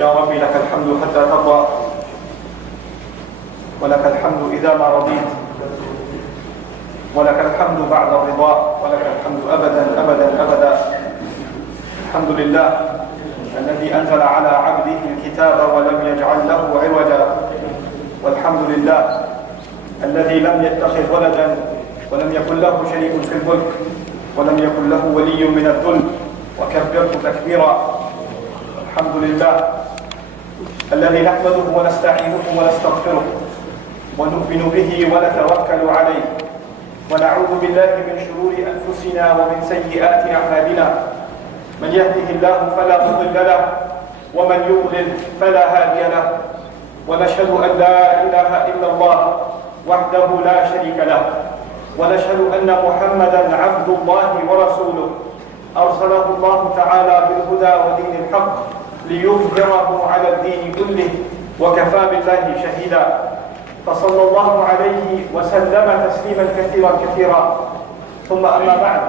يا ربي لك الحمد حتى ترضى ولك الحمد إذا ما رضيت ولك الحمد بعد الرضا ولك الحمد أبدا أبدا أبدا. الحمد لله الذي أنزل على عبده الكتاب ولم يجعل له عوجا، والحمد لله الذي لم يتخذ ولدا ولم يكن له شريك في الملك ولم يكن له ولي من الذل وكبره تكبيرا. الحمد لله الذي نحمده ونستعينه ونستغفره ونؤمن به ونتوكل عليه ونعوذ بالله من شرور أنفسنا ومن سيئات أعمالنا. من يهده الله فلا مضل له ومن يضلل فلا هادي له، ونشهد أن لا إله إلا الله وحده لا شريك له، ونشهد أن محمدا عبد الله ورسوله أرسله الله تعالى بالهدى ودين الحق ليظهره على الدين كله وكفى بالله شهيدا. فصلى الله عليه وسلم تسليما كثيرا كثيرا. ثم أما بعد،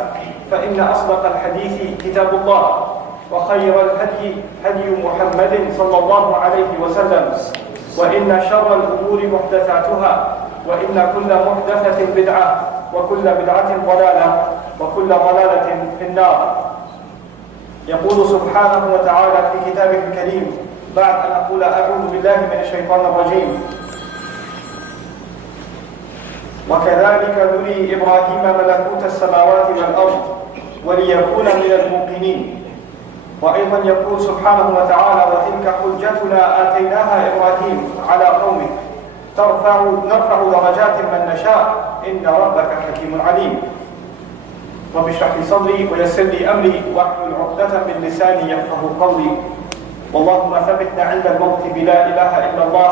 فإن أصدق الحديث كتاب الله، وخير الهدي هدي محمد صلى الله عليه وسلم، وإن شر الأمور محدثاتها، وإن كل محدثة بدعة، وكل بدعة ضلالة، وكل ضلالة في النار. يقول سبحانه وتعالى في كتابه الكريم بعد أن أقول أعوذ بالله من الشيطان الرجيم: وكذلك نري إبراهيم ملكوت السماوات والأرض وليكون من الموقنين. وأيضا يقول سبحانه وتعالى: وتلك حجتنا آتيناها إبراهيم على قومه نرفع درجات من نشاء إن ربك حكيم عليم. رب اشرح لي صدري ويسر لي أمري واحلل عقدة من لساني يفقهوا قولي. اللهم ثبتنا عند الموت بلا إله إلا الله،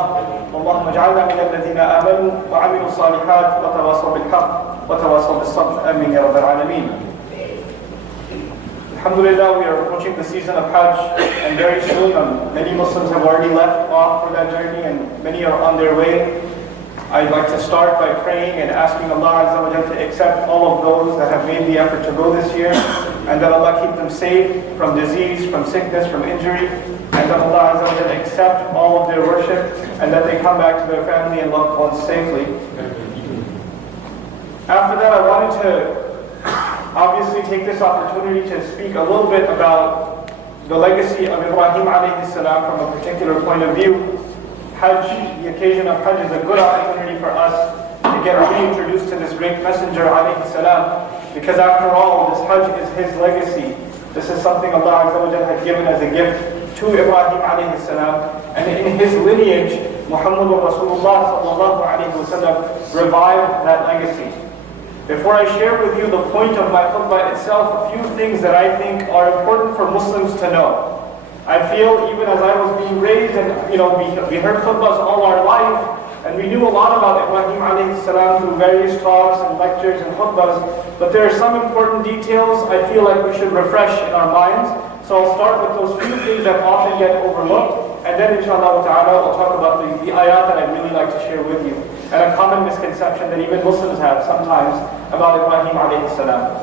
اللهم اجعلنا من الذين آمنوا وعملوا الصالحات وتواصوا بالحق وتواصوا بالصبر. آمين يا رب العالمين. Alhamdulillah, we are approaching the season of Hajj, and very soon many Muslims have already left off for that journey and many are on their way. I'd like to start by praying and asking Allah Azza wa Jalla to accept all of those that have made the effort to go this year, and that Allah keep them safe from disease, from sickness, from injury, and that Allah Azza wa Jalla accept all of their worship, and that they come back to their family and loved ones safely. After that, I wanted to obviously take this opportunity to speak a little bit about the legacy of Ibrahim alayhi salam from a particular point of view. Hajj, the occasion of Hajj, is a good opportunity for us to get reintroduced to this great messenger alayhi salam, because after all, this Hajj is his legacy. This is something Allah Azza wa Jalla had given as a gift to Ibrahim alayhi salam, and in his lineage, Muhammadur Rasulullah sallallahu alayhi wa sallam revived that legacy. Before I share with you the point of my khutbah itself, a few things that I think are important for Muslims to know. I feel even as I was being raised, and we heard khutbahs all our life, and we knew a lot about Ibrahim alayhi salam through various talks and lectures and khutbahs, but there are some important details I feel like we should refresh in our minds. So I'll start with those few things that often get overlooked, and then inshallah ta'ala I'll talk about the ayat that I'd really like to share with you, and a common misconception that even Muslims have sometimes about Ibrahim alayhi salam.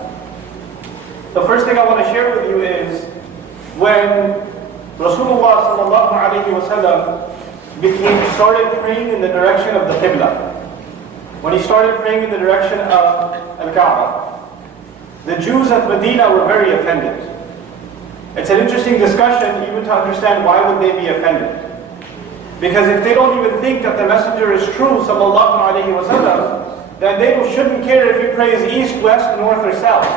The first thing I want to share with you is when Rasulullah sallallahu alayhi wa sallam started praying in the direction of the Qibla. When he started praying in the direction of Al-Kaaba, the Jews of Medina were very offended. It's an interesting discussion even to understand why would they be offended. Because if they don't even think that the messenger is true, sallallahu alayhi wa sallam, then they shouldn't care if he prays east, west, north, or south.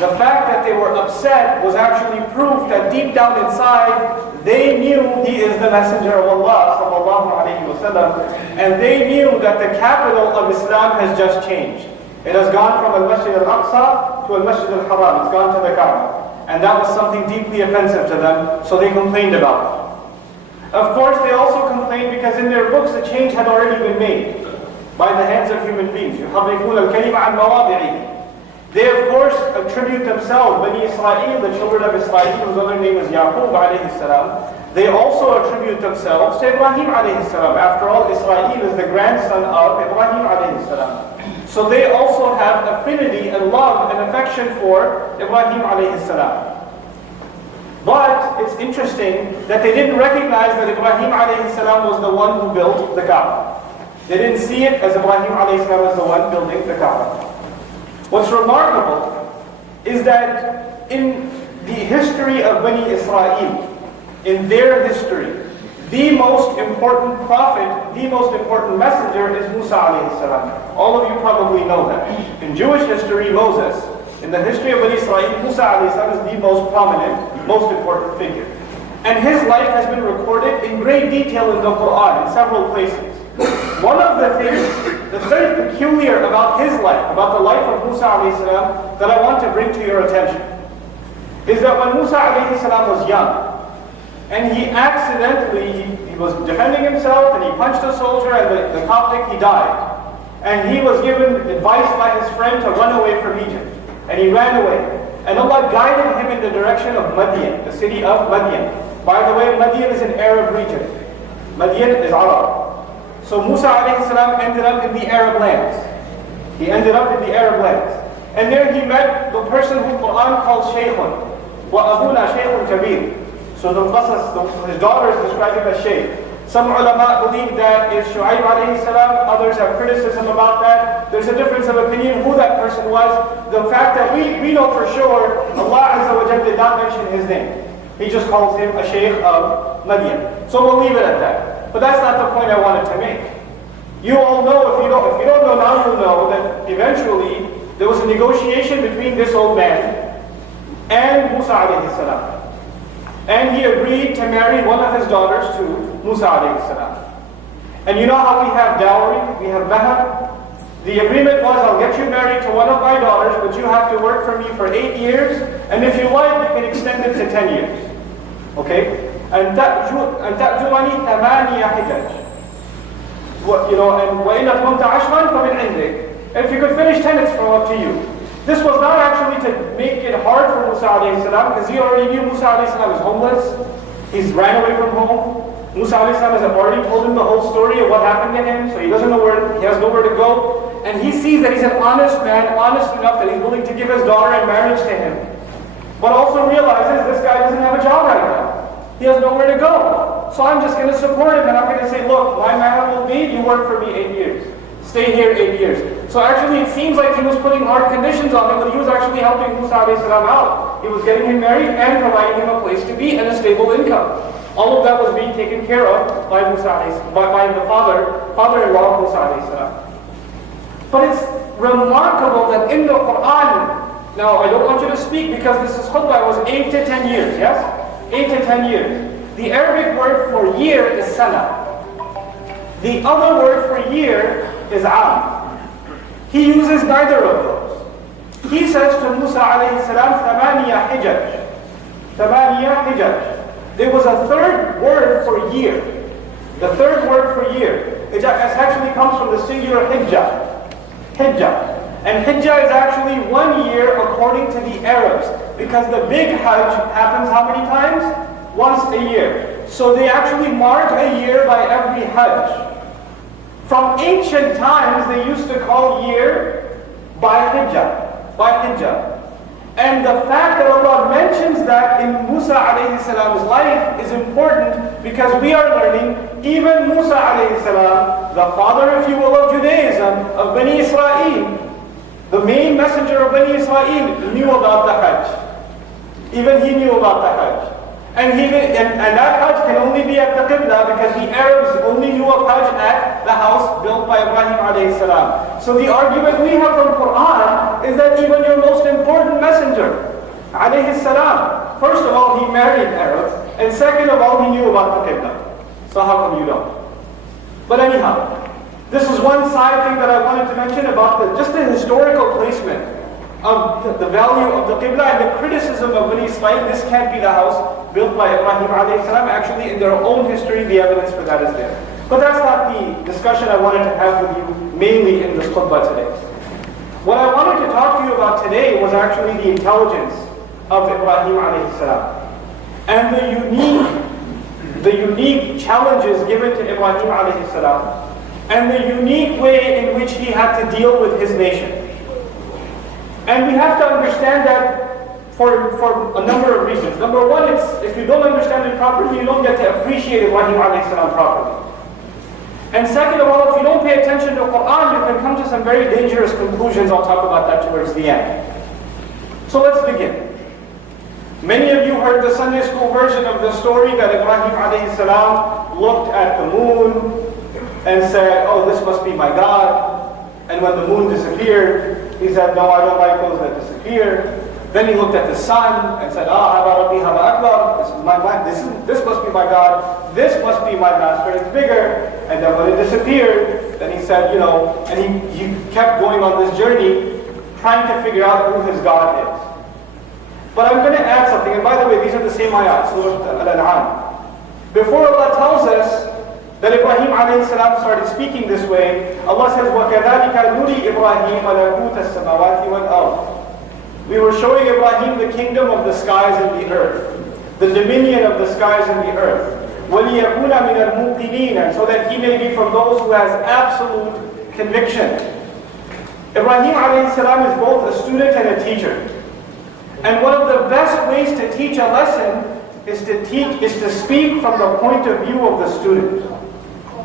The fact that they were upset was actually proof that deep down inside, they knew he is the messenger of Allah sallallahu alayhi wa sallam, and they knew that the capital of Islam has just changed. It has gone from Al-Masjid Al-Aqsa to Al-Masjid Al-Haram. It's gone to the Kaaba. And that was something deeply offensive to them, so they complained about it. Of course, they also complained because in their books, the change had already been made by the hands of human beings. يُحَرِّفُونَ الْكَلِمَ عَنْ مَوَاضِعِهِ. They, of course, attribute themselves, Bani Israel, the children of Israel, whose other name was Yaqub alayhi salam, they also attribute themselves to Ibrahim alayhi salam. After all, Israel is the grandson of Ibrahim alayhi salam. So they also have affinity and love and affection for Ibrahim alayhi salam. But it's interesting that they didn't recognize that Ibrahim alayhi salam was the one who built the Kaaba. They didn't see it as Ibrahim alayhi salam was the one building the Kaaba. What's remarkable is that in the history of Bani Israel, in their history, the most important prophet, the most important messenger is Musa alayhi salam. All of you probably know that. In Jewish history, Moses, in the history of Bani Israel, Musa alayhi salam is the most prominent, most important figure. And his life has been recorded in great detail in the Quran, in several places. One of the things that's very peculiar about his life, about the life of Musa alayhi salam, that I want to bring to your attention, is that when Musa alayhi salam was young, and he accidentally, he was defending himself, and he punched a soldier, and the Coptic, he died. And he was given advice by his friend to run away from Egypt. And he ran away. And Allah guided him in the direction of Madian, the city of Madian. By the way, Madian is an Arab region. Madian is Arab. So Musa alayhi salam ended up in the Arab lands. He ended up in the Arab lands. And there he met the person who Quran calls Shaykhun. Wa abuna Shaykhun Kabir. So the Qasas, his daughter is described as Shaykh. Some ulama believe that is Shu'aib alayhi salam, others have criticism about that. There's a difference of opinion who that person was. The fact that we know for sure, Allah Azza wa Jalla did not mention his name. He just calls him a Shaykh of Madian. So we'll leave it at that. But that's not the point I wanted to make. You all know, if you don't know now, you'll know that eventually there was a negotiation between this old man and Musa alayhi salam. And he agreed to marry one of his daughters to Musa alayhi salam. And you know how we have dowry, we have mahar? The agreement was, I'll get you married to one of my daughters, but you have to work for me for 8 years, and if you like, you can extend it to 10 years. Okay? And تَأْجُرَنِي ثَمَانِيَ حِجَجٍ. You know, and وَإِنَّ أَتْمَمْتَ عَشْرًا فَمِنْ عِنْدِكَ. If you could finish 10, it's from up to you. This was not actually to make it hard for Musa alayhi salam, because he already knew Musa alayhi salam is homeless. He's ran away from home. Musa alayhi salam has already told him the whole story of what happened to him, so he doesn't know he has nowhere to go. And he sees that he's an honest man, honest enough that he's willing to give his daughter in marriage to him. But also realizes this guy doesn't have a job right now. He has nowhere to go. So I'm just going to support him, and I'm going to say, look, my mahar will be, you work for me 8 years. Stay here 8 years. So actually it seems like he was putting hard conditions on him, but he was actually helping Musa alayhi salam out. He was getting him married and providing him a place to be and a stable income. All of that was being taken care of by Musa alayhi salam, by the father-in-law of Musa alayhi salam. But it's remarkable that in the Quran, now I don't want you to speak because this is khutbah, it was 8 to 10 years, yes? 8 to 10 years. The Arabic word for year is sana. The other word for year is am. He uses neither of those. He says to Musa alayhi salam, ثَمَانِيَ حِجَجٍ. ثَمَانِيَ حِجَجٍ. There was a third word for year. The third word for year. It actually comes from the singular hijjah. Hijjah. And hijjah is actually 1 year according to the Arabs. Because the big Hajj happens how many times? Once a year. So they actually mark a year by every Hajj. From ancient times, they used to call year by Hijjah. And the fact that Allah mentions that in Musa alayhi salam's life is important because we are learning even Musa alayhi salam, the father, if you will, of Judaism, of Bani Israel, the main messenger of Bani Israel, knew about the Hajj. Even he knew about the Hajj. And that Hajj can only be at the Qibla because the Arabs only knew of Hajj at the house built by Ibrahim alayhi salam. So the argument we have from Quran is that even your most important messenger, alayhi salam, first of all, he married Arabs, and second of all, he knew about the Qibla. So how come you don't? But anyhow, this is one side thing that I wanted to mention about just the historical placement of the value of the Qibla and the criticism of Bani Israel. This can't be the house built by Ibrahim alayhi salam. Actually, in their own history, the evidence for that is there. But that's not the discussion I wanted to have with you mainly in this khutbah today. What I wanted to talk to you about today was actually the intelligence of Ibrahim alayhi salam and the unique challenges given to Ibrahim alayhi salam and the unique way in which he had to deal with his nation. And we have to understand that for a number of reasons. Number one, it's if you don't understand it properly, you don't get to appreciate Ibrahim alayhi salam properly. And second of all, if you don't pay attention to the Quran, you can come to some very dangerous conclusions. I'll talk about that towards the end. So let's begin. Many of you heard the Sunday school version of the story that Ibrahim alayhi salam looked at the moon and said, oh, this must be my God. And when the moon disappeared, he said, no, I don't like those that disappear. Then he looked at the sun and said, Hada Rabbi, Hada Akbar. This is my mind. This must be my God. This must be my master. It's bigger. And then when it disappeared, then he said, and he kept going on this journey, trying to figure out who his God is. But I'm going to add something. And by the way, these are the same ayats, Surah Al-An'am. Before Allah tells us that Ibrahim alayhi salam started speaking this way, Allah says, وَكَذَلِكَ نُرِي إِبْرَاهِيمَ مَلَكُوتَ السَّمَاوَاتِ وَالْأَرْضِ. We were showing Ibrahim the kingdom of the skies and the earth, the dominion of the skies and the earth. وَلِيَكُونَ مِنَ الْمُوقِنِينَ, and so that he may be from those who has absolute conviction. Ibrahim alayhi salam is both a student and a teacher. And one of the best ways to teach a lesson is to speak from the point of view of the student.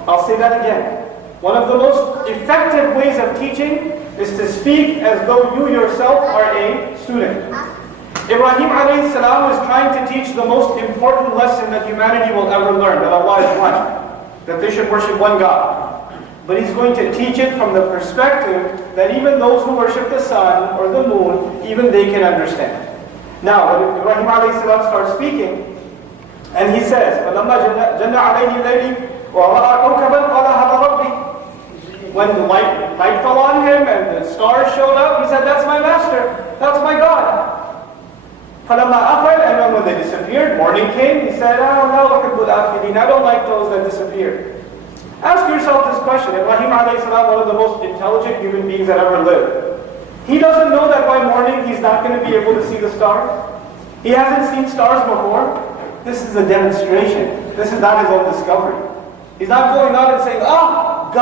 I'll say that again. One of the most effective ways of teaching is to speak as though you yourself are a student. Ibrahim alayhi salam is trying to teach the most important lesson that humanity will ever learn, that Allah is one, that they should worship one God. But he's going to teach it from the perspective that even those who worship the sun or the moon, even they can understand. Now, when Ibrahim alayhi salam starts speaking, and he says, فَلَمَّا جَنَّ عَلَيْهِ اللَّيْلِ وَرَأَى كَوْكَبًا قَالَ هَذَا رَبِّي. When the light fell on him and the stars showed up, he said, that's my master, that's my God. فَلَمَّا أَفَلْ, and when they disappeared, morning came, he said, I don't like those that disappeared. Ask yourself this question. Ibrahim alayhi salam, one of the most intelligent human beings that ever lived. He doesn't know that by morning he's not going to be able to see the stars. He hasn't seen stars before. This is a demonstration. This is not his own discovery. He's not going out and saying, God,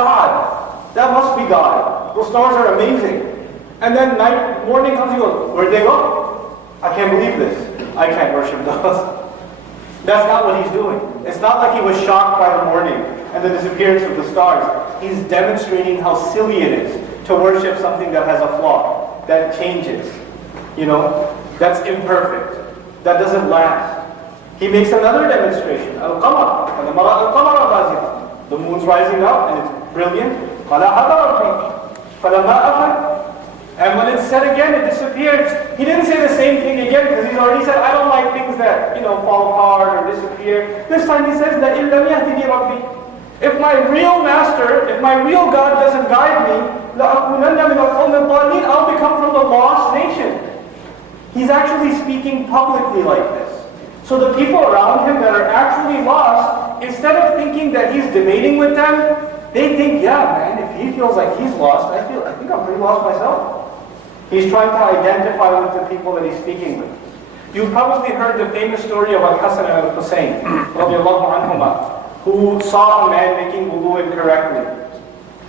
that must be God. Those stars are amazing. And then morning comes, he goes, where'd they go? I can't believe this. I can't worship those. That's not what he's doing. It's not like he was shocked by the morning and the disappearance of the stars. He's demonstrating how silly it is to worship something that has a flaw, that changes, that's imperfect, that doesn't last. He makes another demonstration. Al-Qamar. The moon's rising up and it's brilliant. And when it's set again, it disappears. He didn't say the same thing again because he's already said, I don't like things that fall apart or disappear. This time he says, لَإِن لَمْ يَهْدِنِي رَبِّي. If my real master, if my real God doesn't guide me, لَأَكُونَنَّ مِنَ الْقَوْمِ الضَّالِّينَ, I'll become from the lost nation. He's actually speaking publicly like this. So the people around him that are actually lost, instead of thinking that he's debating with them, they think, yeah, man, if he feels like he's lost, I think I'm pretty lost myself. He's trying to identify with the people that he's speaking with. You've probably heard the famous story of Al-Hasan and Al-Husayn, radiallahu anhuma, who saw a man making wudu incorrectly.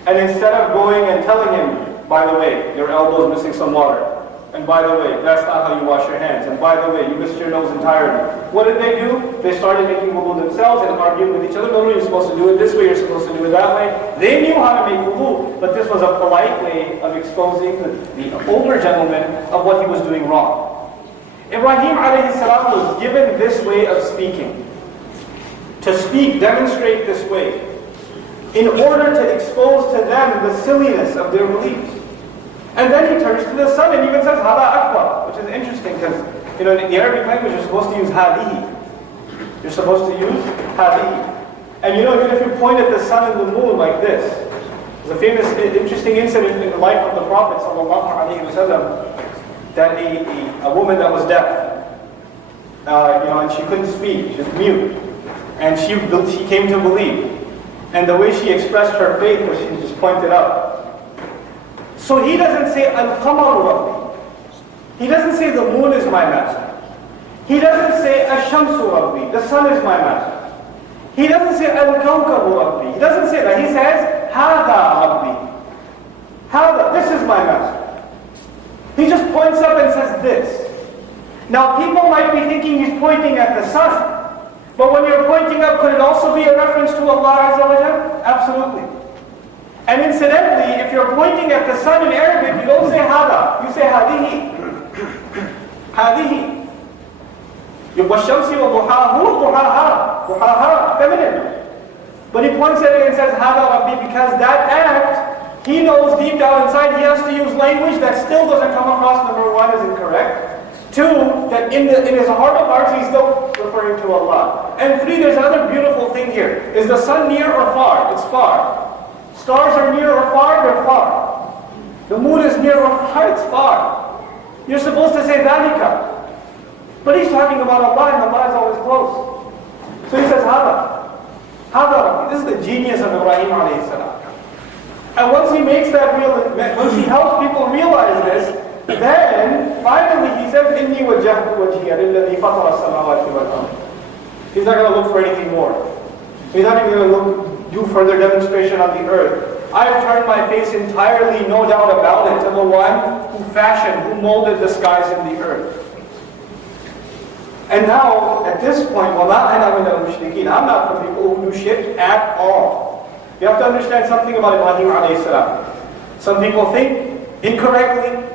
And instead of going and telling him, by the way, your elbow's missing some water, and by the way, that's not how you wash your hands, and by the way, you missed your nose entirely. What did they do? They started making wudu themselves and arguing with each other. No, you're supposed to do it this way, you're supposed to do it that way. They knew how to make wudu, but this was a polite way of exposing the older gentleman of what he was doing wrong. Ibrahim alayhi salam was given this way of speaking. To speak, demonstrate this way, in order to expose to them the silliness of their beliefs. And then he turns to the sun and even says, Hada Akbar, which is interesting because, in the Arabic language, you're supposed to use Hadihi. You're supposed to use Hadihi. And even if you point at the sun and the moon like this, there's a famous, interesting incident in the life of the Prophet ﷺ, that a woman that was deaf, and she couldn't speak, she was mute, and she came to believe. And the way she expressed her faith was she just pointed up. So he doesn't say, Al-Qamaru Rabbi. He doesn't say, the moon is my master. He doesn't say, Ash-Shamsu Rabbi. The sun is my master. He doesn't say, Al-Kawkabu Rabbi. He doesn't say that. He says, Hada Rabbi. Hada, this is my master. He just points up and says this. Now people might be thinking he's pointing at the sun. But when you're pointing up, could it also be a reference to Allah Azza wa Jal? Absolutely. And incidentally, if you're pointing at the sun in Arabic, you don't say hada, you say hadihi. Hadihi. وَالشَّمْسِ وَضُحَاهُ ضُحَاهَا ضُحَاهَا, feminine. But he points at it and says hada Rabbi, because that act, he knows deep down inside he has to use language that still doesn't come across, number one, is incorrect. Two, that in his heart of hearts he's still referring to Allah. And three, there's another beautiful thing here. Is the sun near or far? It's far. Stars are near or far? They're far. The moon is near or far? It's far. You're supposed to say dhalika. But he's talking about Allah, and Allah is always close. So he says hada. Hada Rabbi. This is the genius of Ibrahim alayhi salam. And once he makes that once he helps people realize this, then finally he says, "Inni wajjahtu wajhiya lilladhi fatara as-samawati wal ard." He's not going to look for anything more. He's not even going to do further demonstration on the earth. I've turned my face entirely, no doubt about it, to the one who fashioned, who molded the skies and the earth. And now, at this point, وَمَا أَنَا مِنَ الْمُشْرِكِينَ, I'm not from people who do shirk at all. You have to understand something about Ibrahim alayhi salam. Some people think incorrectly.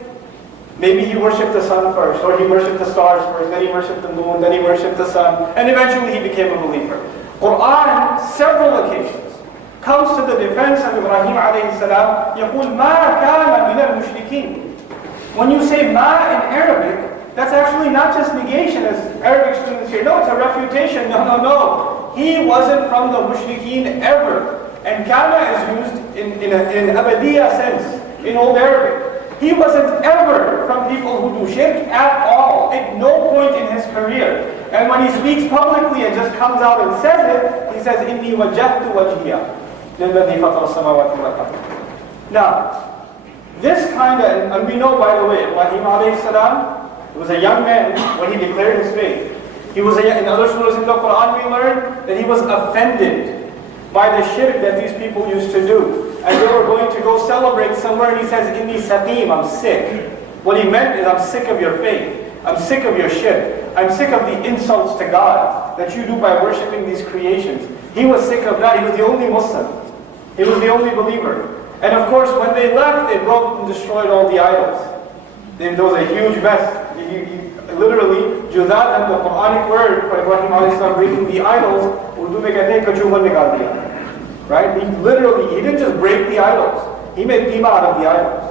Maybe he worshipped the sun first, or he worshipped the stars first, then he worshipped the moon, then he worshipped the sun, and eventually he became a believer. Quran, several occasions, comes to the defense of Ibrahim alayhi salam. يقول ما كان من المشركين. When you say ma in Arabic, that's actually not just negation, as Arabic students here. No, it's a refutation. No. He wasn't from the mushrikeen ever. And kana is used in an abadiyya sense, in Old Arabic. He wasn't ever from people who do shirk at all, at no point in his career. And when he speaks publicly and just comes out and says it, he says, "Inni wajjahtu wajhiya lilladhi fatara as-samawati wal ard." Now, this kind of, and we know, by the way, Ibrahim alayhi salam was a young man when he declared his faith. He was in other surahs in the Quran we learned that he was offended by the shirk that these people used to do. And they were going to go celebrate somewhere, and he says, "Inni saqim," I'm sick. What he meant is, I'm sick of your faith. I'm sick of your shirk. I'm sick of the insults to God that you do by worshipping these creations. He was sick of that. He was the only Muslim. He was the only believer. And of course, when they left, they broke and destroyed all the idols. There was a huge mess. Literally, Judat and the Quranic word for Ibrahim alayhi salam breaking the idols, Urdu mein kehte hain kachuva nikal diya. Right? He didn't just break the idols. He made qima out of the idols.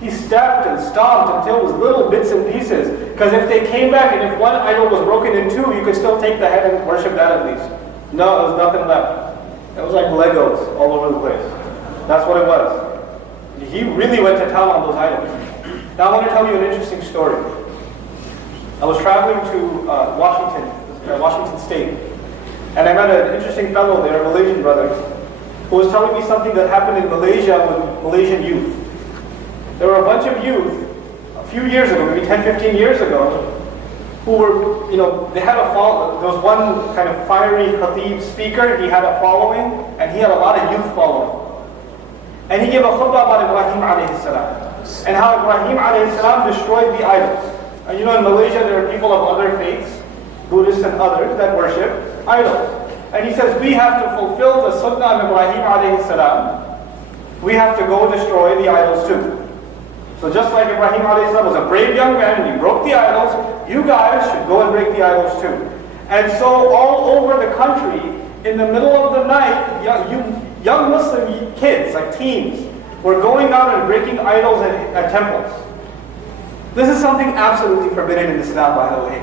He stepped and stomped until it was little bits and pieces. Because if they came back and if one idol was broken in two, you could still take the head and worship that at least. No, there was nothing left. It was like Legos all over the place. That's what it was. He really went to town on those idols. Now I want to tell you an interesting story. I was traveling to Washington State, and I met an interesting fellow there, a Malaysian brother, who was telling me something that happened in Malaysia with Malaysian youth. There were a bunch of youth, a few years ago, maybe 10, 15 years ago, who were, they had a follow. There was one kind of fiery khatib speaker, he had a following, and he had a lot of youth following. And he gave a khutbah about Ibrahim alayhi salam, and how Ibrahim alayhi salam destroyed the idols. And in Malaysia there are people of other faiths, Buddhists and others, that worship idols. And he says, we have to fulfill the sunnah of Ibrahim alayhi salam. We have to go destroy the idols too. So just like Ibrahim alayhi salam was a brave young man and he broke the idols, you guys should go and break the idols too. And so all over the country, in the middle of the night, young Muslim kids, like teens, were going out and breaking idols at temples. This is something absolutely forbidden in Islam, by the way.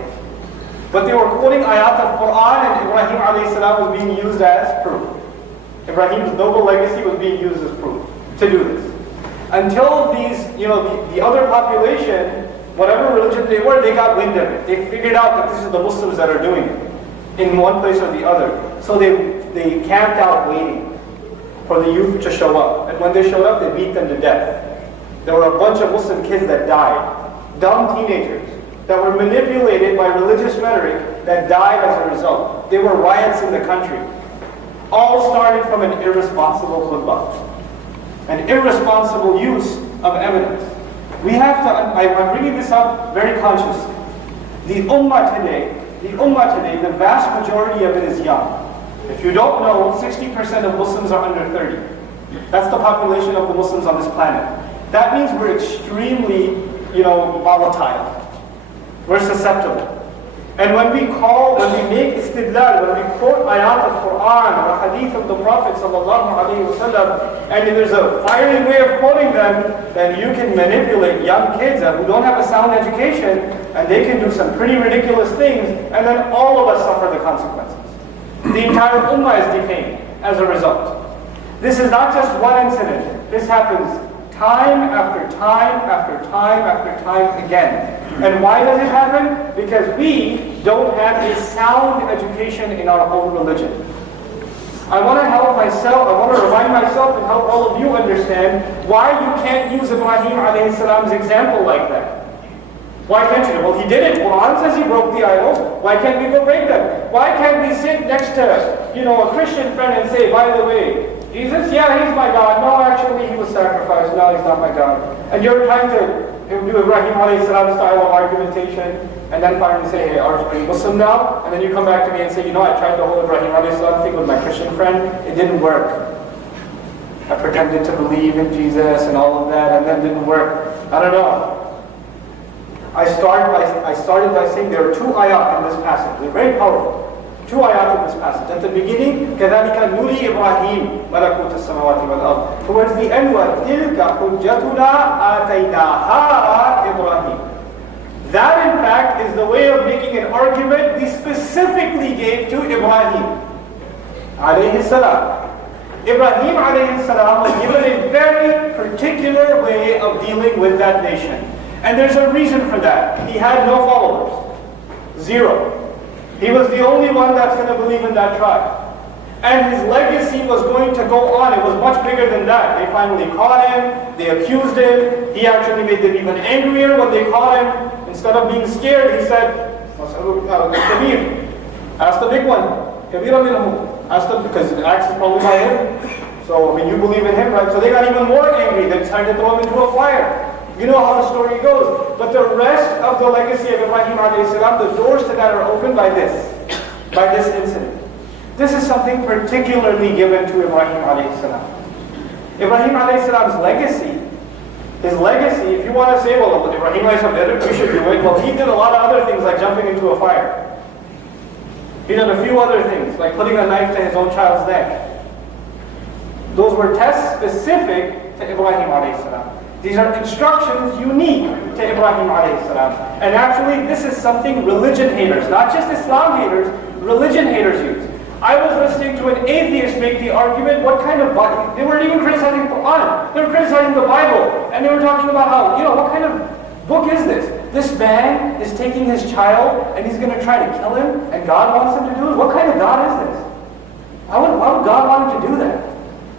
But they were quoting ayat of Quran, and Ibrahim alayhi salam was being used as proof. Ibrahim's noble legacy was being used as proof to do this. Until these, the other population, whatever religion they were, they got wind of it. They figured out that this is the Muslims that are doing it in one place or the other. So they camped out waiting for the youth to show up. And when they showed up, they beat them to death. There were a bunch of Muslim kids that died. Dumb teenagers that were manipulated by religious rhetoric that died as a result. There were riots in the country. All started from an irresponsible khutbah. An irresponsible use of evidence. We have to, I'm bringing this up very consciously. The ummah today, the vast majority of it is young. If you don't know, 60% of Muslims are under 30. That's the population of the Muslims on this planet. That means we're extremely, volatile. We're susceptible. And when we make istidlal, when we quote ayat of Quran or hadith of the Prophet ﷺ, and if there's a fiery way of quoting them, then you can manipulate young kids who don't have a sound education, and they can do some pretty ridiculous things, and then all of us suffer the consequences. The entire ummah is defamed as a result. This is not just one incident. This happens time after time after time after time again. And why does it happen? Because we don't have a sound education in our own religion. I want to help myself, I want to remind myself and help all of you understand why you can't use Ibrahim alayhi salam's example like that. Why can't you? Well, he did it. Quran says he broke the idols. Why can't we go break them? Why can't we sit next to, a Christian friend and say, by the way, Jesus, yeah, he's my God. No, actually, he was sacrificed. No, he's not my God. And you're trying to do Ibrahim alayhi salam style of argumentation, and then finally say, hey, are you Muslim now? And then you come back to me and say, I tried the whole Ibrahim alayhi salam thing with my Christian friend. It didn't work. I pretended to believe in Jesus and all of that, and then it didn't work. I don't know. I started by saying there are two ayat in this passage. They're very powerful. Two ayat in this passage. At the beginning, كَذَلِكَ نُرِي إِبْرَاهِيمَ مَلَكُوتَ السَّمَاوَاتِ وَالْأَرْضِ. Towards the end, وَتِلْكَ حُجَّتُنَا آتَيْنَاهَا إِبْرَاهِيمَ. That, in fact, is the way of making an argument we specifically gave to Ibrahim alayhi salam. Ibrahim alayhi salam was given a very particular way of dealing with that nation. And there's a reason for that. He had no followers. Zero. He was the only one that's going to believe in that tribe. And his legacy was going to go on. It was much bigger than that. They finally caught him. They accused him. He actually made them even angrier when they caught him. Instead of being scared, he said, Kabir. Ask the big one. Kabira minhum. Ask them, because the axe is probably by him. So, you believe in him, right? So they got even more angry. They decided to throw him into a fire. You know how the story goes. But the rest of the legacy of Ibrahim alayhi salam, the doors to that are opened by this incident. This is something particularly given to Ibrahim alayhi salam. Ibrahim alayhi salam's legacy, his legacy, if you want to say, well, Ibrahim alayhi salam did it, we should do it. Well, he did a lot of other things like jumping into a fire. He did a few other things, like putting a knife to his own child's neck. Those were tests specific to Ibrahim alayhi salam. These are instructions unique to Ibrahim alayhi salam. And actually, this is something religion haters, not just Islam haters, religion haters use. I was listening to an atheist make the argument, what kind of Bible? They weren't even criticizing the Quran. They were criticizing the Bible. And they were talking about how, what kind of book is this? This man is taking his child and he's going to try to kill him and God wants him to do it? What kind of God is this? Why would God want him to do that?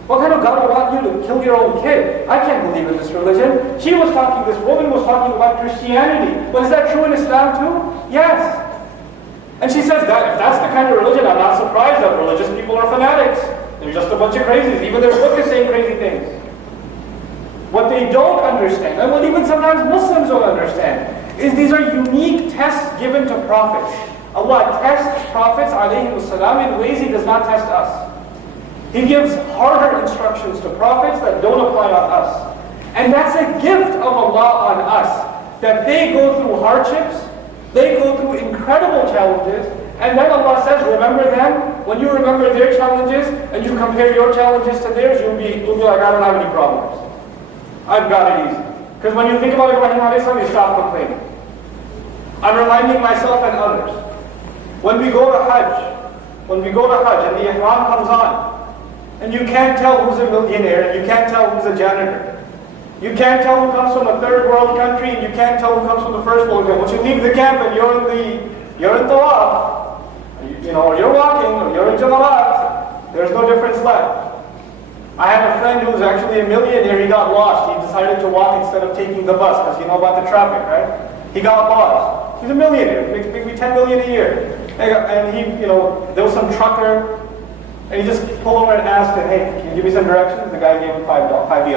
What kind of God would want you to kill your own kid? I can't believe in this religion. This woman was talking about Christianity. But is that true in Islam too? Yes. And she says that if that's the kind of religion, I'm not surprised that religious people are fanatics. They're just a bunch of crazies. Even their book is saying crazy things. What they don't understand, and what even sometimes Muslims don't understand, is these are unique tests given to prophets. Allah tests prophets alayhi salam in ways He does not test us. He gives harder instructions to prophets that don't apply on us. And that's a gift of Allah on us, that they go through hardships, they go through incredible challenges, and then Allah says, remember them. When you remember their challenges, and you compare your challenges to theirs, you'll be like, I don't have any problems. I've got it easy. Because when you think about Ibrahim alayhi salam, you stop complaining. I'm reminding myself and others. When we go to Hajj, and the Ihram comes on, and you can't tell who's a millionaire, and you can't tell who's a janitor. You can't tell who comes from a third world country, and you can't tell who comes from the first world country. Once you leave the camp and you're in Tawaf, or you're walking, or you're in Jamarat, there's no difference left. I have a friend who's actually a millionaire. He got lost. He decided to walk instead of taking the bus, because you know about the traffic, right? He got lost. He's a millionaire, makes maybe 10 million a year. And he, there was some trucker, and he just pulled over and asked him, hey, can you give me some directions? The guy gave him $5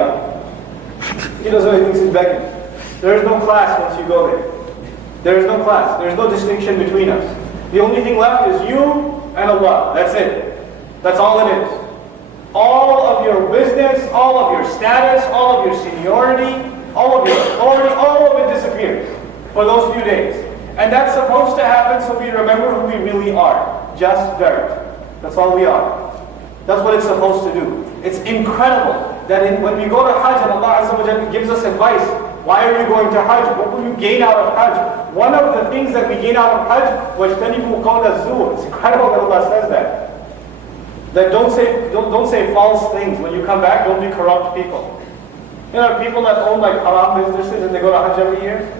He doesn't know, he thinks he's begging. There is no class once you go there. There is no class. There is no distinction between us. The only thing left is you and Allah. That's it. That's all it is. All of your business, all of your status, all of your seniority, all of your authority, all of it disappears for those few days. And that's supposed to happen so we remember who we really are. Just dirt. That's all we are. That's what it's supposed to do. It's incredible that when we go to Hajj and Allah Azza wa Jalla gives us advice, why are you going to Hajj? What will you gain out of Hajj? One of the things that we gain out of Hajj was وَاجْتَنِبُوا قَوْلَ الزُّورِ. It's incredible that Allah says that. That don't say false things. When you come back, don't be corrupt people. You know, people that own like haram businesses and they go to Hajj every year,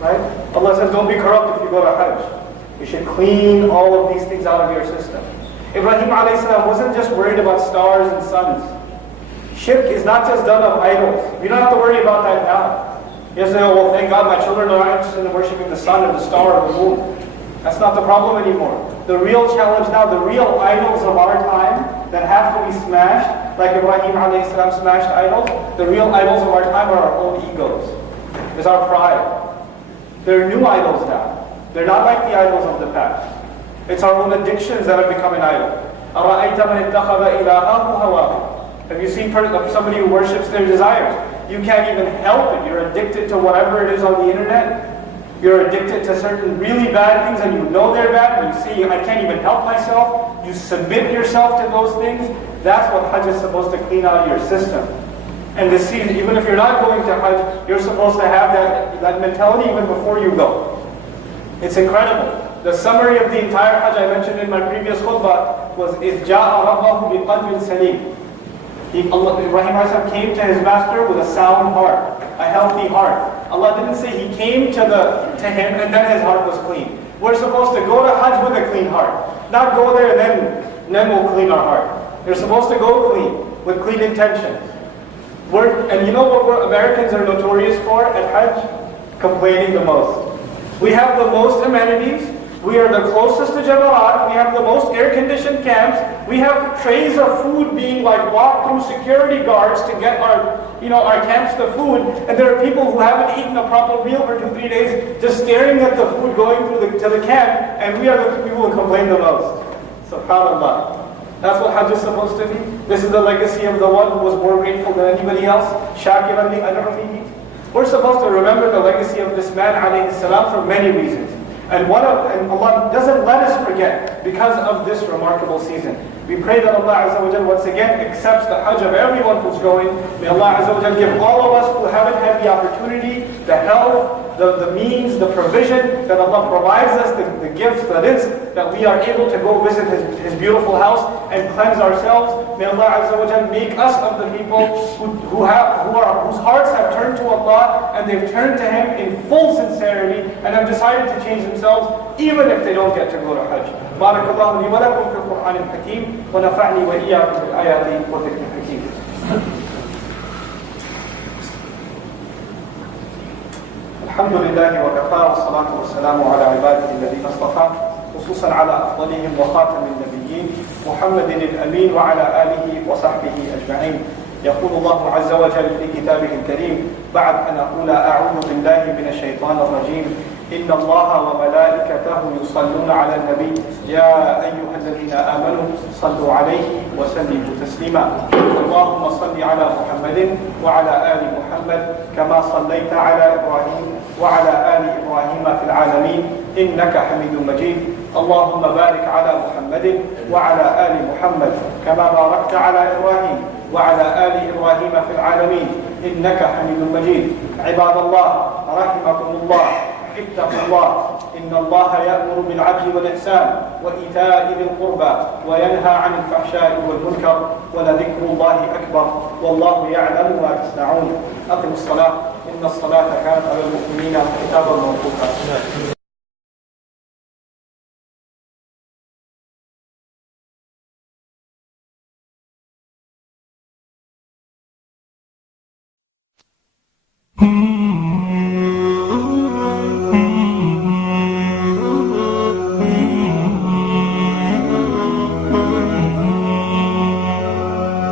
right? Allah says, don't be corrupt if you go to Hajj. You should clean all of these things out of your system. Ibrahim alayhi salam wasn't just worried about stars and suns. Shirk is not just done of idols. You don't have to worry about that now. You say, oh, well, thank God my children are not interested in worshiping the sun or the star or the moon. That's not the problem anymore. The real challenge now, the real idols of our time that have to be smashed, like Ibrahim alayhi salam smashed idols, the real idols of our time are our own egos. It's our pride. They're new idols now. They're not like the idols of the past. It's our own addictions that have become an idol. أَرَأَيْتَ مَنِ اتَّخَذَ إِلَهَهُ هَوَاهُ. Have you seen somebody who worships their desires? You can't even help it. You're addicted to whatever it is on the internet. You're addicted to certain really bad things and you know they're bad. And you see, I can't even help myself. You submit yourself to those things. That's what Hajj is supposed to clean out of your system. And this season, even if you're not going to Hajj, you're supposed to have that mentality even before you go. It's incredible. The summary of the entire Hajj I mentioned in my previous khutbah was إِذْ جَاءَ رَبَّهُ بِقَلْبٍ سَلِيمٍ. Ibrahim came to his master with a sound heart, a healthy heart. Allah didn't say he came to him and then his heart was clean. We're supposed to go to Hajj with a clean heart. Not go there and then we'll clean our heart. You're supposed to go clean, with clean intentions. And you know what Americans are notorious for at Hajj? Complaining the most. We have the most amenities. We are the closest to Jamarat. We have the most air-conditioned camps. We have trays of food being like walked through security guards to get our camps the food. And there are people who haven't eaten a proper meal for 2-3 days, just staring at the food going to the camp. And we are the people who complain the most. SubhanAllah. That's what Hajj is supposed to be. This is the legacy of the one who was more grateful than anybody else. Shakiran li an'umihi. We're supposed to remember the legacy of this man alayhi salam for many reasons. And Allah doesn't let us forget because of this remarkable season. We pray that Allah Azza wa Jal once again accepts the Hajj of everyone who's going. May Allah Azza wa Jal give all of us who haven't had the opportunity, the health, the means, the provision, that Allah provides us, the gifts, that is, that we are able to go visit His beautiful house and cleanse ourselves. May Allah Azza wa Jal make us of the people whose hearts have turned to Allah and they've turned to Him in full sincerity and have decided to change themselves even if they don't get to go to Hajj. بارك الله لي ولكم في القرآن الحكيم ونفعني وإياكم بالآيات والذكر الحكيم. الحمد لله وكفى والصلاة والسلام على عباده الذين اصطفى خصوصا على أفضلهم وخاتم النبيين محمد الأمين وعلى آله وصحبه أجمعين. يقول الله عز وجل في كتابه الكريم بعد أن أقول أعوذ بالله من الشيطان الرجيم إن الله وملائكته يصلون على النبي يا أيها الذين آمنوا صلوا عليه وسلموا تسليما. اللهم صل على محمد وعلى آل محمد كما صليت على إبراهيم وعلى آل إبراهيم في العالمين إنك حميد مجيد. اللهم بارك على محمد وعلى آل محمد كما باركت على إبراهيم وعلى آل إبراهيم في العالمين إنك حميد مجيد. عباد الله رحمكم الله اتقوا الله إن الله يأمر بالعدل والإحسان وإيتاء ذي القربى وينهى عن الفحشاء والمنكر ولذكر الله أكبر والله يعلم ما تصنعون. أقم الصلاة إن الصلاة كانت على المؤمنين كتابا موقوتا.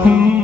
Mm-hmm.